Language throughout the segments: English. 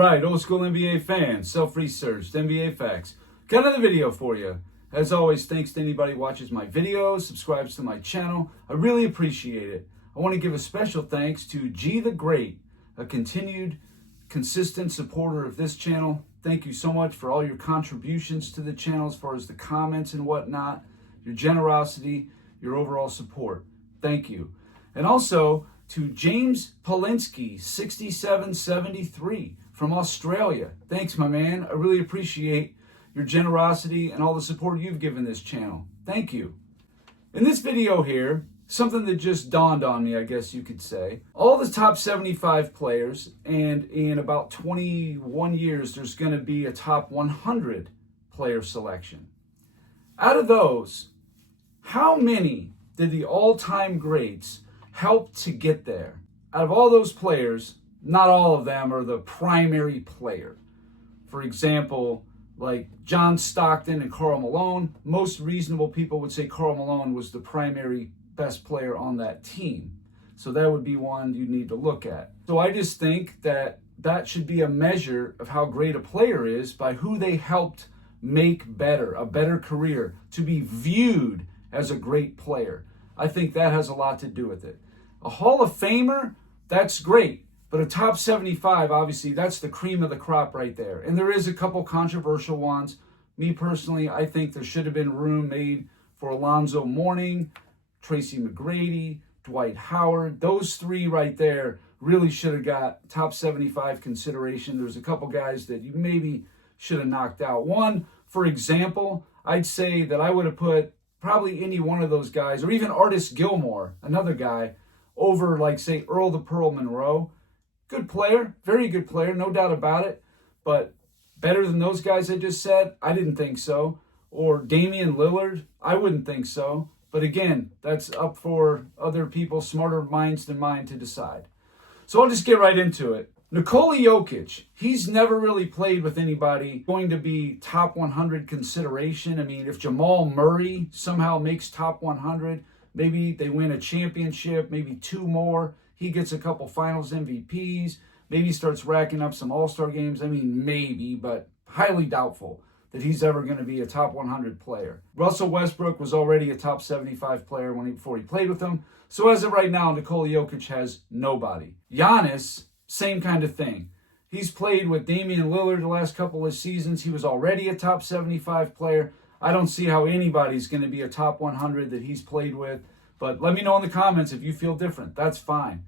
right, old school NBA fans, self-researched, NBA facts. Got another video for you. As always, thanks to anybody who watches my videos, subscribes to my channel. I really appreciate it. I want to give a special thanks to G the Great, a continued, consistent supporter of this channel. Thank you so much for all your contributions to the channel as far as the comments and whatnot, your generosity, your overall support. Thank you. And also to James Polinsky, 6773 from Australia. Thanks, my man. I really appreciate your generosity and all the support you've given this channel. Thank you. In this video here, something that just dawned on me, I guess you could say. All the top 75 players, and in about 21 years, there's going to be a top 100 player selection. Out of those, how many did the all-time greats help to get there? Out of all those players, not all of them are the primary player. For example, like John Stockton and Karl Malone, most reasonable people would say Karl Malone was the primary best player on that team. So that would be one you need to look at. So I just think that that should be a measure of how great a player is by who they helped make better, a better career, to be viewed as a great player. I think that has a lot to do with it. A Hall of Famer, that's great. But a top 75, obviously, that's the cream of the crop right there. And there is a couple controversial ones. Me personally, I think there should have been room made for Alonzo Mourning, Tracy McGrady, Dwight Howard. Those three right there really should have got top 75 consideration. There's a couple guys that you maybe should have knocked out. One, for example, I'd say that I would have put probably any one of those guys, or even Artis Gilmore, another guy, over, like, say, Earl the Pearl Monroe. Good player, very good player, no doubt about it. But better than those guys I just said? I didn't think so. Or Damian Lillard? I wouldn't think so. But again, that's up for other people, smarter minds than mine, to decide. So I'll just get right into it. Nikola Jokic, he's never really played with anybody going to be top 100 consideration. I mean, if Jamal Murray somehow makes top 100, maybe they win a championship, maybe two more. He gets a couple finals MVPs. Maybe he starts racking up some all-star games. I mean, maybe, but highly doubtful that he's ever going to be a top 100 player. Russell Westbrook was already a top 75 player before he played with them. So as of right now, Nikola Jokic has nobody. Giannis, same kind of thing. He's played with Damian Lillard the last couple of seasons. He was already a top 75 player. I don't see how anybody's going to be a top 100 that he's played with. But let me know in the comments if you feel different. That's fine.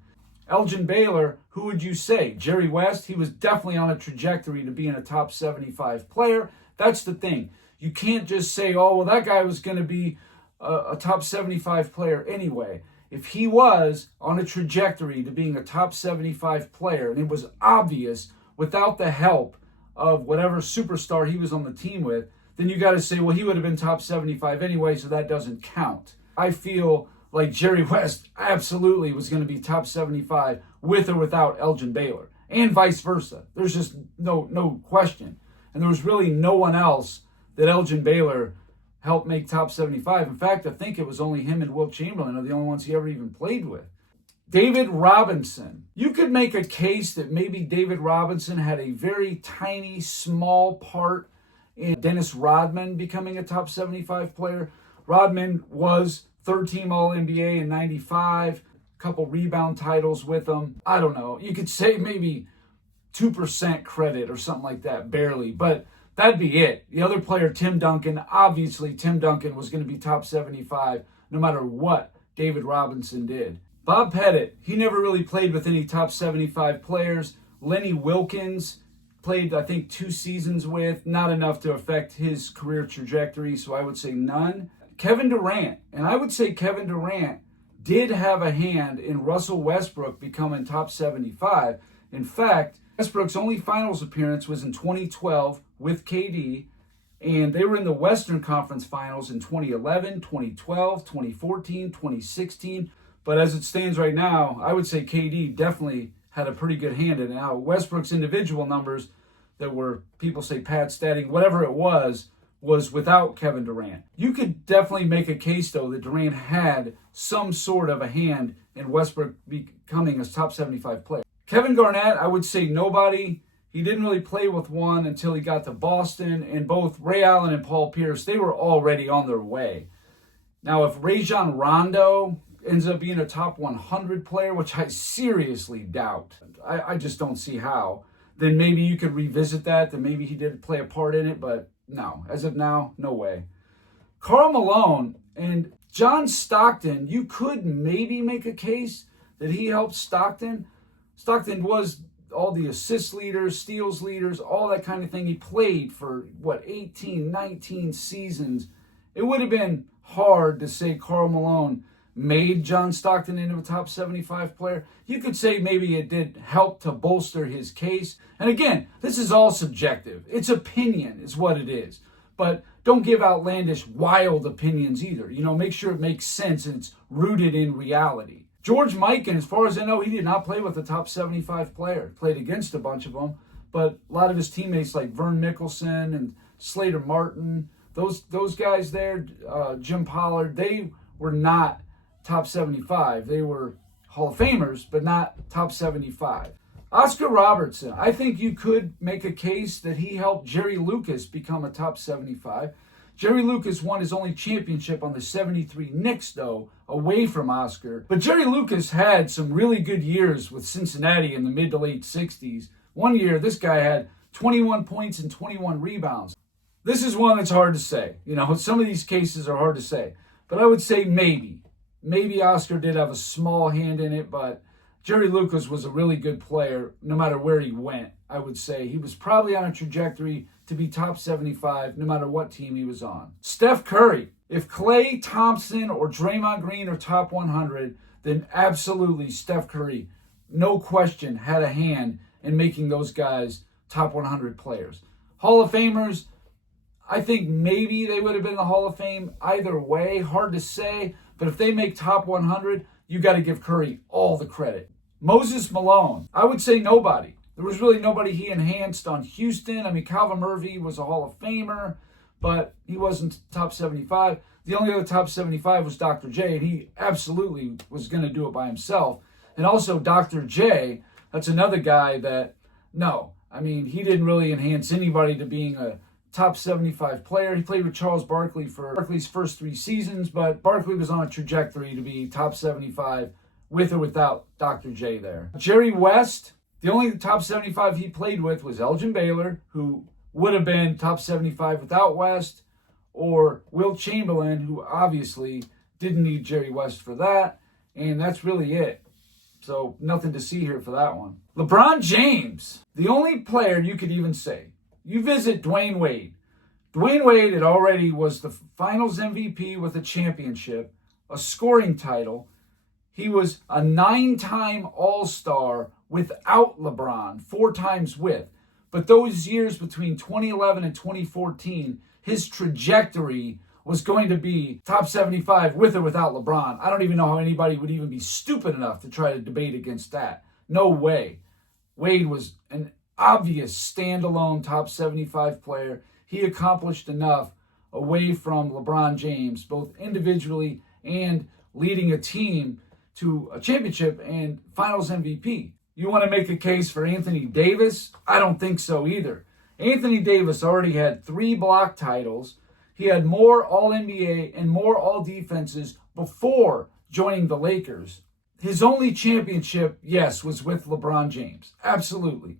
Elgin Baylor, who would you say? Jerry West, he was definitely on a trajectory to being a top 75 player. That's the thing. You can't just say, oh, well, that guy was going to be a top 75 player anyway. If he was on a trajectory to being a top 75 player, and it was obvious without the help of whatever superstar he was on the team with, then you got to say, well, he would have been top 75 anyway, so that doesn't count. I feel like Jerry West absolutely was going to be top 75 with or without Elgin Baylor, and vice versa. There's just no question. And there was really no one else that Elgin Baylor helped make top 75. In fact, I think it was only him and Wilt Chamberlain are the only ones he ever even played with. David Robinson. You could make a case that maybe David Robinson had a very tiny, small part in Dennis Rodman becoming a top 75 player. Rodman was third-team All-NBA in 95, a couple rebound titles with him. I don't know. You could say maybe 2% credit or something like that, barely. But that'd be it. The other player, Tim Duncan, obviously Tim Duncan was going to be top 75 no matter what David Robinson did. Bob Pettit, he never really played with any top 75 players. Lenny Wilkins played, I think, 2 seasons with. Not enough to affect his career trajectory, so I would say none. Kevin Durant, and I would say Kevin Durant did have a hand in Russell Westbrook becoming top 75. In fact, Westbrook's only finals appearance was in 2012 with KD, and they were in the Western Conference Finals in 2011, 2012, 2014, 2016. But as it stands right now, I would say KD definitely had a pretty good hand in it. Now, Westbrook's individual numbers that were, people say pad statting, whatever it was without Kevin Durant. You could definitely make a case, though, that Durant had some sort of a hand in Westbrook becoming a top 75 player. Kevin Garnett, I would say nobody. He didn't really play with one until he got to Boston, and both Ray Allen and Paul Pierce, they were already on their way. Now, if Rajon Rondo ends up being a top 100 player, which I seriously doubt, I just don't see how, then maybe you could revisit that, then maybe he did play a part in it, but no, as of now, no way. Karl Malone and John Stockton, you could maybe make a case that he helped Stockton. Stockton was all the assist leaders, steals leaders, all that kind of thing. He played for, 18, 19 seasons. It would have been hard to say Karl Malone made John Stockton into a top 75 player. You could say maybe it did help to bolster his case. And again, this is all subjective. It's opinion is what it is. But don't give outlandish, wild opinions either. Make sure it makes sense and it's rooted in reality. George Mikan, as far as I know, he did not play with a top 75 player. Played against a bunch of them. But a lot of his teammates like Vern Mickelson and Slater Martin, those guys there, Jim Pollard, they were not top 75. They were Hall of Famers, but not top 75. Oscar Robertson, I think you could make a case that he helped Jerry Lucas become a top 75. Jerry Lucas won his only championship on the 73 Knicks, though, away from Oscar. But Jerry Lucas had some really good years with Cincinnati in the mid to late 60s. One year, this guy had 21 points and 21 rebounds. This is one that's hard to say. Some of these cases are hard to say. But I would say maybe. Maybe Oscar did have a small hand in it, but Jerry Lucas was a really good player no matter where he went, I would say. He was probably on a trajectory to be top 75 no matter what team he was on. Steph Curry. If Klay Thompson or Draymond Green are top 100, then absolutely Steph Curry, no question, had a hand in making those guys top 100 players. Hall of Famers, I think maybe they would have been in the Hall of Fame either way. Hard to say. But if they make top 100, you got to give Curry all the credit. Moses Malone, I would say nobody. There was really nobody he enhanced on Houston. Calvin Murphy was a Hall of Famer, but he wasn't top 75. The only other top 75 was Dr. J, and he absolutely was going to do it by himself. And also Dr. J, that's another guy that, no. He didn't really enhance anybody to being a top 75 player. He played with Charles Barkley for Barkley's first 3 seasons, but Barkley was on a trajectory to be top 75 with or without Dr. J there. Jerry West, the only top 75 he played with was Elgin Baylor, who would have been top 75 without West, or Wilt Chamberlain, who obviously didn't need Jerry West for that, and that's really it. So nothing to see here for that one. LeBron James, the only player you could even say. You visit Dwayne Wade. Dwayne Wade already was the Finals MVP with a championship, a scoring title. He was a 9-time All-Star without LeBron, 4 times with. But those years between 2011 and 2014, his trajectory was going to be top 75 with or without LeBron. I don't even know how anybody would even be stupid enough to try to debate against that. No way. Wade was an obvious standalone top 75 player. He accomplished enough away from LeBron James, both individually and leading a team to a championship and Finals MVP. You want to make a case for Anthony Davis? I don't think so either. Anthony Davis already had 3 block titles. He had more All-NBA and more All-Defenses before joining the Lakers. His only championship, yes, was with LeBron James. Absolutely.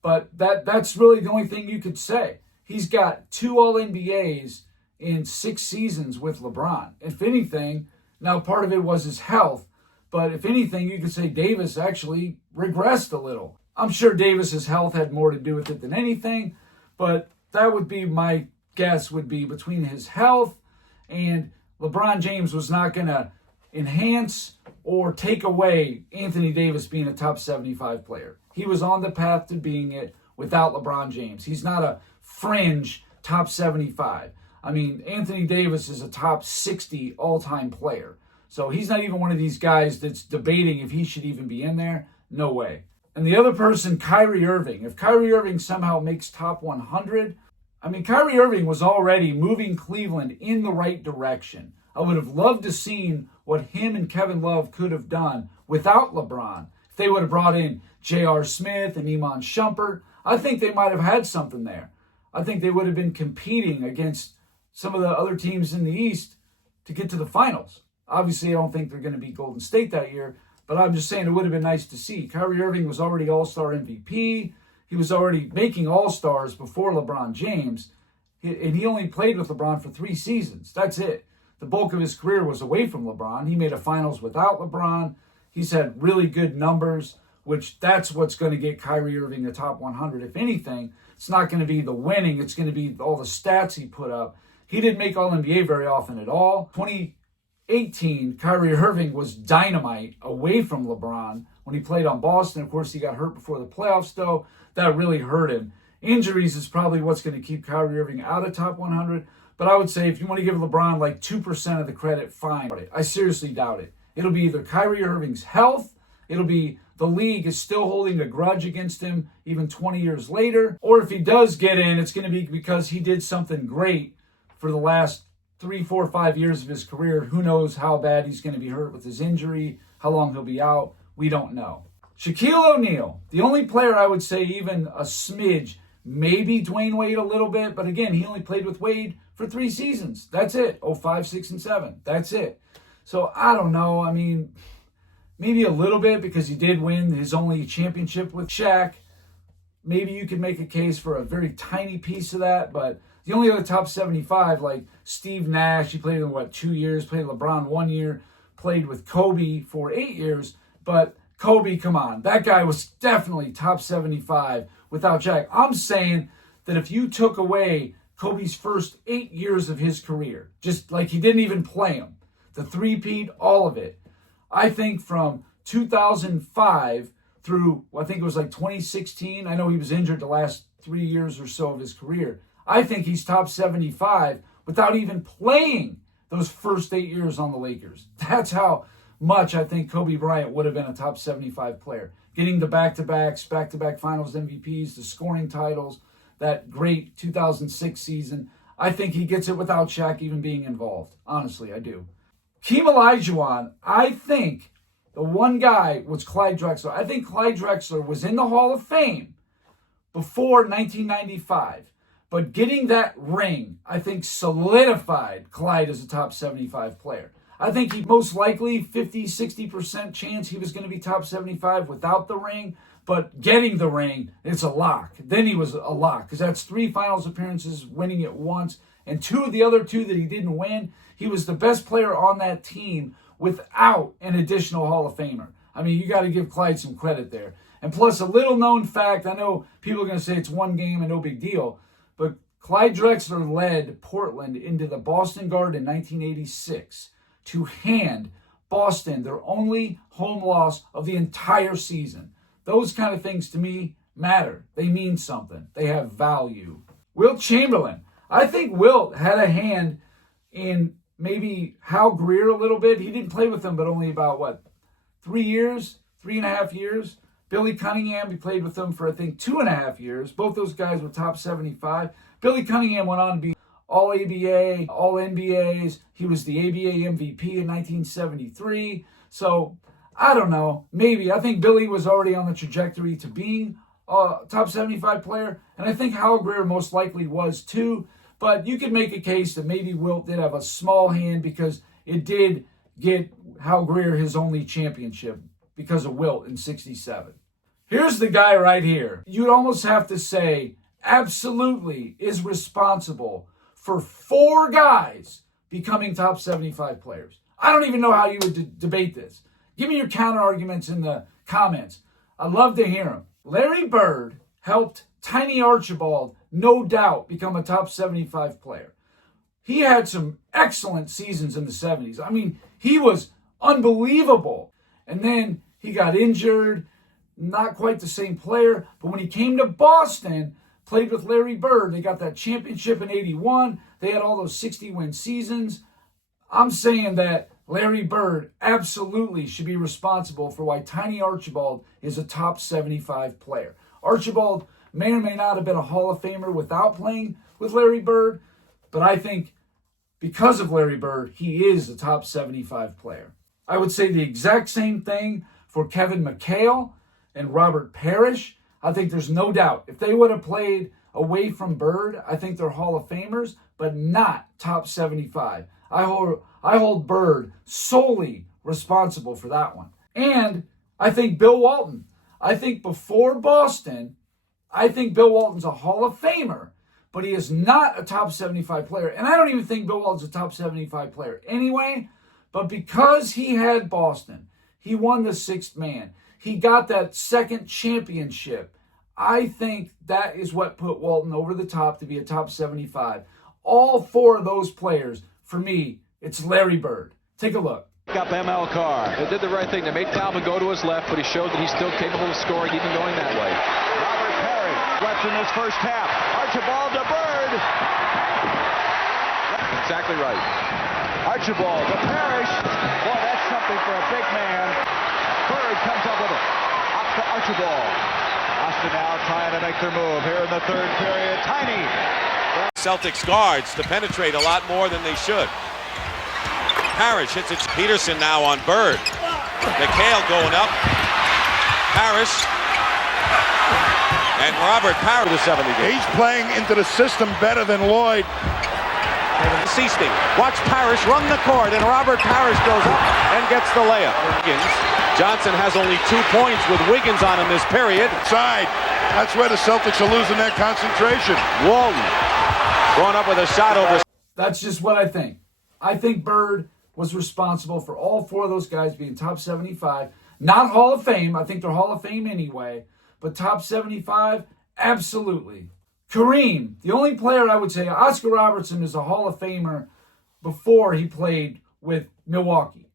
But that's really the only thing you could say. He's got 2 All-NBAs in 6 seasons with LeBron. If anything, now part of it was his health, but if anything, you could say Davis actually regressed a little. I'm sure Davis's health had more to do with it than anything, but that would be my guess, would be between his health and LeBron James was not going to enhance or take away Anthony Davis being a top 75 player. He was on the path to being it without LeBron James. He's not a fringe top 75. Anthony Davis is a top 60 all-time player. So he's not even one of these guys that's debating if he should even be in there. No way. And the other person, Kyrie Irving. If Kyrie Irving somehow makes top 100, Kyrie Irving was already moving Cleveland in the right direction. I would have loved to seen what him and Kevin Love could have done without LeBron. If they would have brought in J.R. Smith and Iman Shumpert, I think they might have had something there. I think they would have been competing against some of the other teams in the East to get to the finals. Obviously, I don't think they're going to beat Golden State that year, but I'm just saying it would have been nice to see. Kyrie Irving was already All-Star MVP. He was already making All-Stars before LeBron James, and he only played with LeBron for 3 seasons. That's it. The bulk of his career was away from LeBron. He made a finals without LeBron. He's had really good numbers, which that's what's going to get Kyrie Irving the top 100. If anything, it's not going to be the winning. It's going to be all the stats he put up. He didn't make All-NBA very often at all. 2018, Kyrie Irving was dynamite away from LeBron when he played on Boston. Of course, he got hurt before the playoffs, though. That really hurt him. Injuries is probably what's going to keep Kyrie Irving out of top 100. But I would say if you want to give LeBron like 2% of the credit, fine. I seriously doubt it. It'll be either Kyrie Irving's health, it'll be the league is still holding a grudge against him even 20 years later, or if he does get in, it's going to be because he did something great for the last 3, 4, 5 years of his career. Who knows how bad he's going to be hurt with his injury, how long he'll be out. We don't know. Shaquille O'Neal, the only player I would say even a smidge, maybe Dwayne Wade a little bit, but again, he only played with Wade for 3 seasons. That's it. 05, 6, and 7. That's it. So I don't know. I mean, maybe a little bit because he did win his only championship with Shaq. Maybe you could make a case for a very tiny piece of that, but the only other top 75, like Steve Nash, he played in 2 years, played LeBron 1 year, played with Kobe for 8 years, but Kobe, come on, that guy was definitely top 75 without Shaq. I'm saying that if you took away Kobe's first 8 years of his career, just like he didn't even play him, the three-peat, all of it, I think from 2005 through, I think it was like 2016, I know he was injured the last 3 years or so of his career, I think he's top 75 without even playing those first 8 years on the Lakers. That's how much I think Kobe Bryant would have been a top 75 player. Getting the back-to-backs, back-to-back finals MVPs, the scoring titles, that great 2006 season. I think he gets it without Shaq even being involved. Honestly, I do. Keem Olajuwon, I think the one guy was Clyde Drexler. I think Clyde Drexler was in the Hall of Fame before 1995. But getting that ring, I think, solidified Clyde as a top 75 player. I think he most likely 50, 60% chance he was going to be top 75 without the ring. But getting the ring, it's a lock. Then he was a lock because that's 3 finals appearances, winning it once. And 2 of the other 2 that he didn't win, he was the best player on that team without an additional Hall of Famer. I mean, you got to give Clyde some credit there. And plus, a little known fact, I know people are going to say it's one game and no big deal, but Clyde Drexler led Portland into the Boston Garden in 1986 to hand Boston their only home loss of the entire season. Those kind of things to me matter. They mean something. They have value. Wilt Chamberlain. I think Wilt had a hand in maybe Hal Greer a little bit. He didn't play with them, but only about, 3 years, 3.5 years. Billy Cunningham, he played with them for, I think, 2.5 years. Both those guys were top 75. Billy Cunningham went on to be All-ABA, All-NBAs. He was the ABA MVP in 1973. So, I don't know. Maybe. I think Billy was already on the trajectory to being a top 75 player. And I think Hal Greer most likely was too. But you could make a case that maybe Wilt did have a small hand because it did get Hal Greer his only championship because of Wilt in 67. Here's the guy right here. You'd almost have to say absolutely is responsible for 4 guys becoming top 75 players. I don't even know how you would debate this. Give me your counter arguments in the comments. I'd love to hear them. Larry Bird helped Tiny Archibald, no doubt, become a top 75 player. He had some excellent seasons in the 70s. I mean, he was unbelievable. And then he got injured, not quite the same player. But when he came to Boston, played with Larry Bird, they got that championship in 81. They had all those 60-win seasons. I'm saying that Larry Bird absolutely should be responsible for why Tiny Archibald is a top 75 player. Archibald may or may not have been a Hall of Famer without playing with Larry Bird, but I think because of Larry Bird, he is a top 75 player. I would say the exact same thing for Kevin McHale and Robert Parrish. I think there's no doubt. If they would have played away from Bird, I think they're Hall of Famers, but not top 75. I hold Bird solely responsible for that one. And I think Bill Walton. I think before Boston, I think Bill Walton's a Hall of Famer, but he is not a top 75 player. And I don't even think Bill Walton's a top 75 player anyway, but because he had Boston, he won the sixth man. He got that second championship. I think that is what put Walton over the top to be a top 75. All four of those players, for me, it's Larry Bird. Take a look. Up ML Carr. They did the right thing. They made Talbot go to his left, but he showed that he's still capable of scoring even going that way. Robert Perry left in this first half. Archibald to Bird. Exactly right. Archibald to Parrish. Boy, that's something for a big man. Bird comes up with it. Up to Archibald. Austin now trying to make their move here in the third period. Tiny. Celtics guards to penetrate a lot more than they should. Parrish hits it. Peterson now on Bird. McHale going up. Parrish. And Robert Parrish to 70 games. He's playing into the system better than Lloyd. Seasting. Watch Parrish run the court, and Robert Parrish goes up and gets the layup. Johnson has only 2 points with Wiggins on him this period. Side. That's where the Celtics are losing their concentration. Walton going up with a shot over. That's just what I think. I think Bird was responsible for all four of those guys being top 75. Not Hall of Fame. I think they're Hall of Fame anyway. But top 75, absolutely. Kareem, the only player I would say, Oscar Robertson is a Hall of Famer before he played with Milwaukee.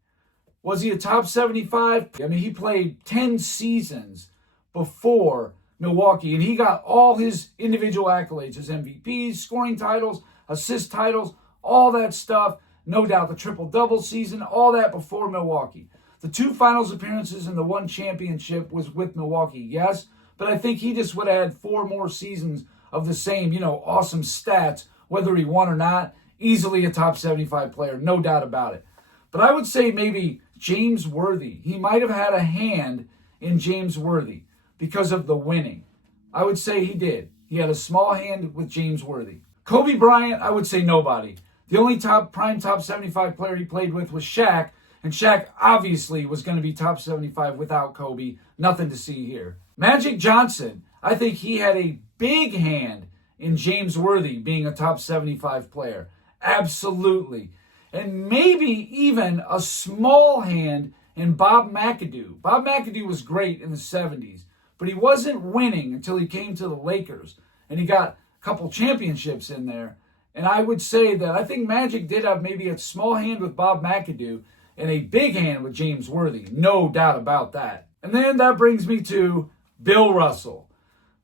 Was he a top 75? I mean, he played 10 seasons before Milwaukee, and he got all his individual accolades, his MVPs, scoring titles, assist titles, all that stuff. No doubt the triple-double season, all that before Milwaukee. The 2 finals appearances and the 1 championship was with Milwaukee, yes, but I think he just would have had 4 more seasons of the same, awesome stats, whether he won or not. Easily a top 75 player, no doubt about it. But I would say maybe James Worthy. He might have had a hand in James Worthy because of the winning. I would say he did. He had a small hand with James Worthy. Kobe Bryant, I would say nobody. The only top 75 player he played with was Shaq, and Shaq obviously was going to be top 75 without Kobe. Nothing to see here. Magic Johnson, I think he had a big hand in James Worthy being a top 75 player. Absolutely. And maybe even a small hand in Bob McAdoo. Bob McAdoo was great in the 70s, but he wasn't winning until he came to the Lakers, and he got a couple championships in there. And I would say that I think Magic did have maybe a small hand with Bob McAdoo and a big hand with James Worthy. No doubt about that. And then that brings me to Bill Russell.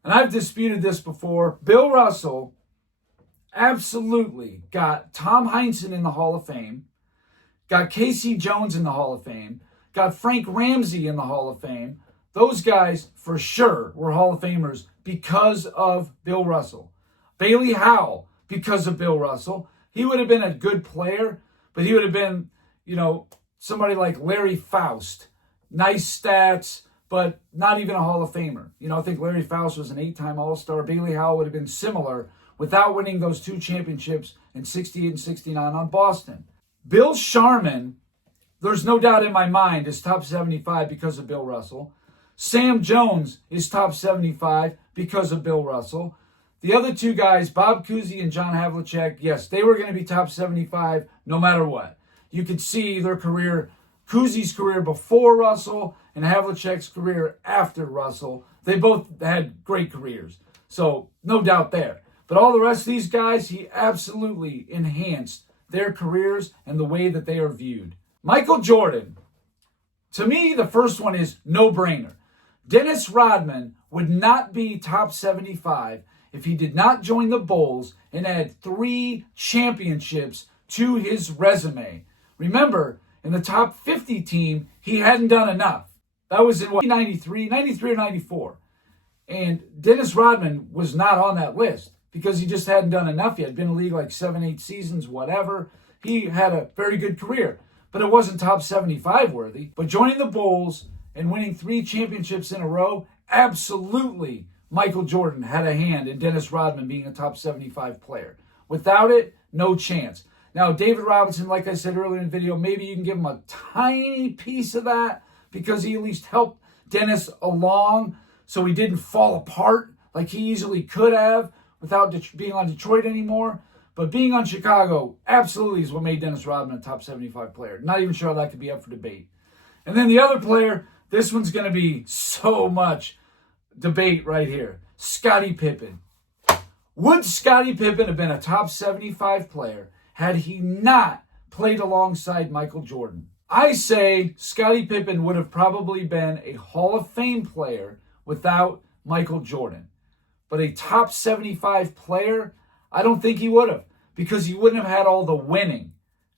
And I've disputed this before. Bill Russell absolutely got Tom Heinsohn in the Hall of Fame, got Casey Jones in the Hall of Fame, got Frank Ramsey in the Hall of Fame. Those guys, for sure, were Hall of Famers because of Bill Russell. Bailey Howell, because of Bill Russell. He would have been a good player, but he would have been, somebody like Larry Faust. Nice stats, but not even a Hall of Famer. I think Larry Faust was an 8-time All-Star. Bailey Howell would have been similar without winning those 2 championships in 68 and 69 on Boston. Bill Sharman, there's no doubt in my mind, is top 75 because of Bill Russell. Sam Jones is top 75 because of Bill Russell. The other 2 guys, Bob Cousy and John Havlicek, yes, they were going to be top 75 no matter what. You could see their career, Cousy's career before Russell and Havlicek's career after Russell. They both had great careers, so no doubt there. But all the rest of these guys, he absolutely enhanced their careers and the way that they are viewed. Michael Jordan, to me, the first one is no-brainer. Dennis Rodman would not be top 75 if he did not join the Bulls and add 3 championships to his resume. Remember, in the top 50 team, he hadn't done enough. That was in 93 or 94. And Dennis Rodman was not on that list because he just hadn't done enough. He had been in the league like 7-8 seasons, whatever. He had a very good career, but it wasn't top 75 worthy. But joining the Bulls and winning 3 championships in a row, absolutely Michael Jordan had a hand in Dennis Rodman being a top 75 player. Without it, no chance. Now, David Robinson, like I said earlier in the video, maybe you can give him a tiny piece of that because he at least helped Dennis along so he didn't fall apart like he easily could have without being on Detroit anymore. But being on Chicago absolutely is what made Dennis Rodman a top 75 player. Not even sure that could be up for debate. And then the other player, this one's going to be so much debate right here. Scottie Pippen. Would Scottie Pippen have been a top 75 player had he not played alongside Michael Jordan? I say Scottie Pippen would have probably been a Hall of Fame player without Michael Jordan. But a top 75 player, I don't think he would have, because he wouldn't have had all the winning.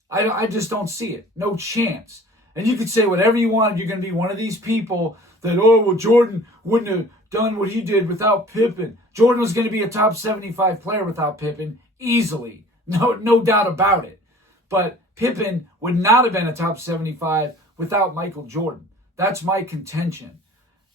I just don't see it. No chance. And you could say whatever you wanted. You're going to be one of these people that, oh, well, Jordan wouldn't have done what he did without Pippen. Jordan was going to be a top 75 player without Pippen easily. No doubt about it. But Pippen would not have been a top 75 without Michael Jordan. That's my contention.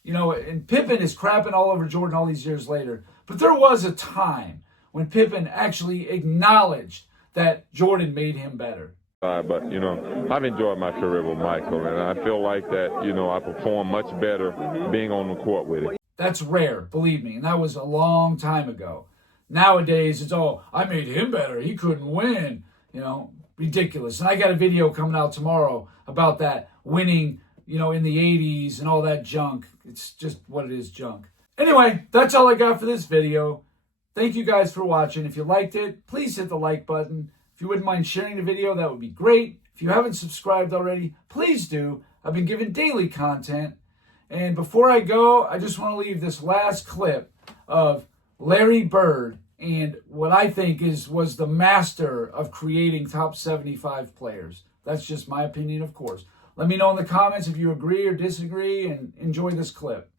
You know, and Pippen is crapping all over Jordan all these years later. But there was a time when Pippen actually acknowledged that Jordan made him better. But, you know, I've enjoyed my career with Michael, and I feel like that, you know, I perform much better being on the court with him. That's rare, believe me, and that was a long time ago. Nowadays, it's all, I made him better. He couldn't win. You know, ridiculous. And I got a video coming out tomorrow about that winning, you know, in the 80s and all that junk. It's just what it is, junk. Anyway, that's all I got for this video. Thank you guys for watching. If you liked it, please hit the like button. If you wouldn't mind sharing the video, that would be great. If you haven't subscribed already, please do. I've been giving daily content. And before I go, I just want to leave this last clip of Larry Bird and what I think was the master of creating top 75 players. That's just my opinion, of course. Let me know in the comments if you agree or disagree, and enjoy this clip.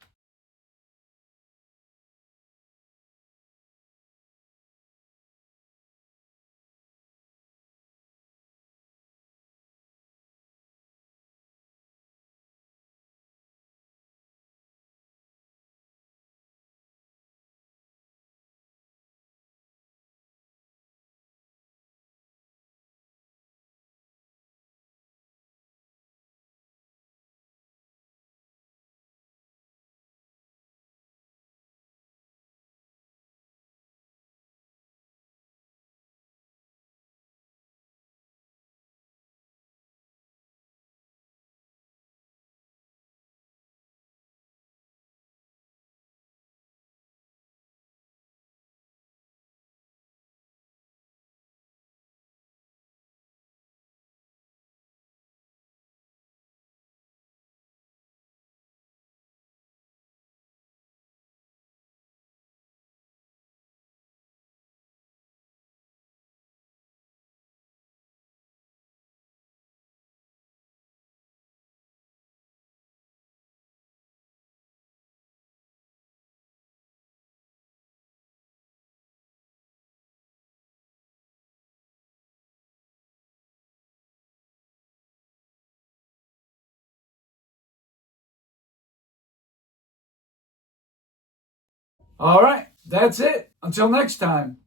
All right, that's it. Until next time.